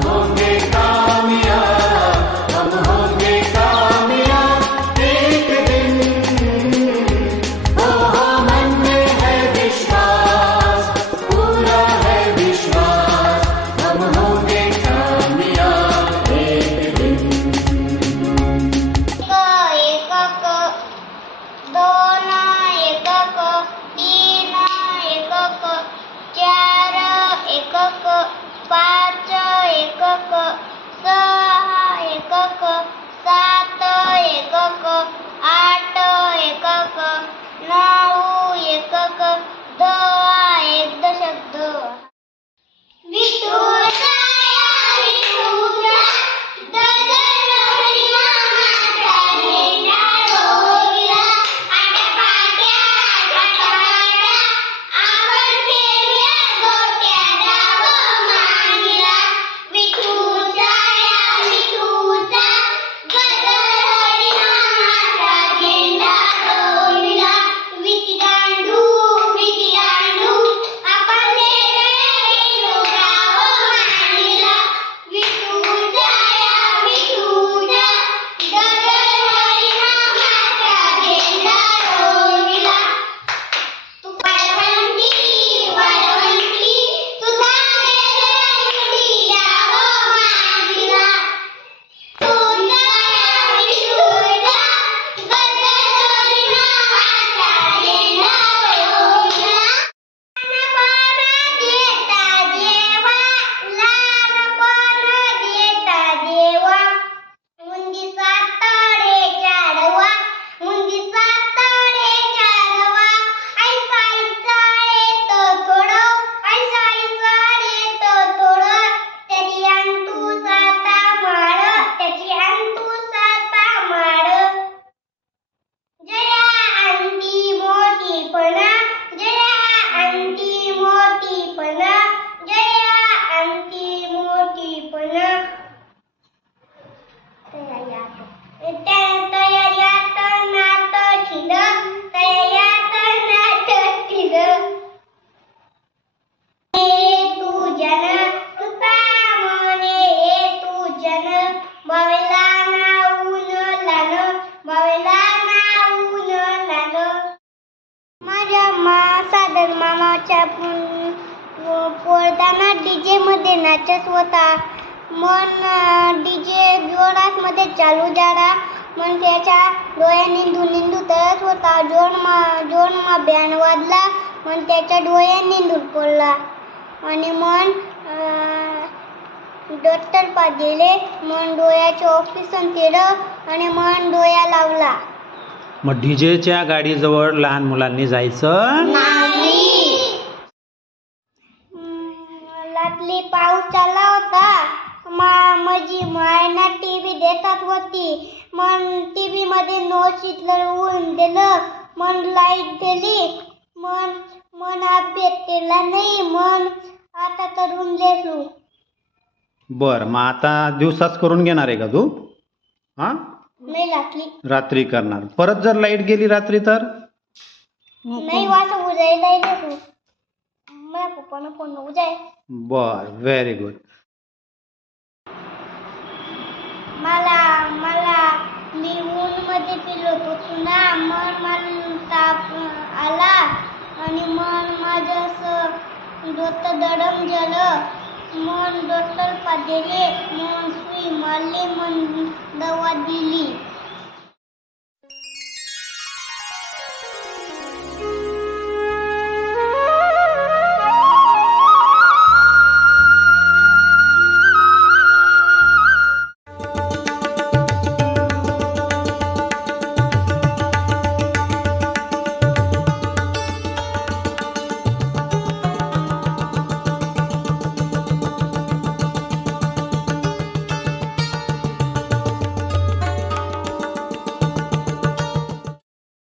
Lord. पोळताना DJ मध्ये नाचत होता. मन डीजे जोरात मध्ये चालू झाला. मन त्याच्या डोळ्यांनी निंदू तळत होता. जोर मा जोर मा बॅन वाजला. मन त्याच्या डोळ्यांनी निंदून पडला. आणि मन डॉक्टर पादिले मन डोळ्याचे ऑपरेशन केलं आणि मन डोळ्या लावला. मग डीजेच्या गाडीजवळ लहान मुलांनी जायचं? माझी मायना टीव्ही देतात होती. मन टीव्ही मध्ये नोट ऊन दिलं. मन लाइट दिली मन मन अभ्यास केला नाही. मन आता करून लेसू बर मग आता दिवसाच करून घेणार आहे का तू? हा? नाही रात्री. रात्री करणार. परत जर लाइट गेली रात्री तर? नाही वासं उजायला मला पप्पानं फोन उजाय. बर व्हेरी गुड मला मला मी ऊन मध्ये फिरत आला मन मग ताप आला आणि मन माझं असं दडम झालं मन डॉक्टर पाजेले मन सुई मारले मन दवा दिली.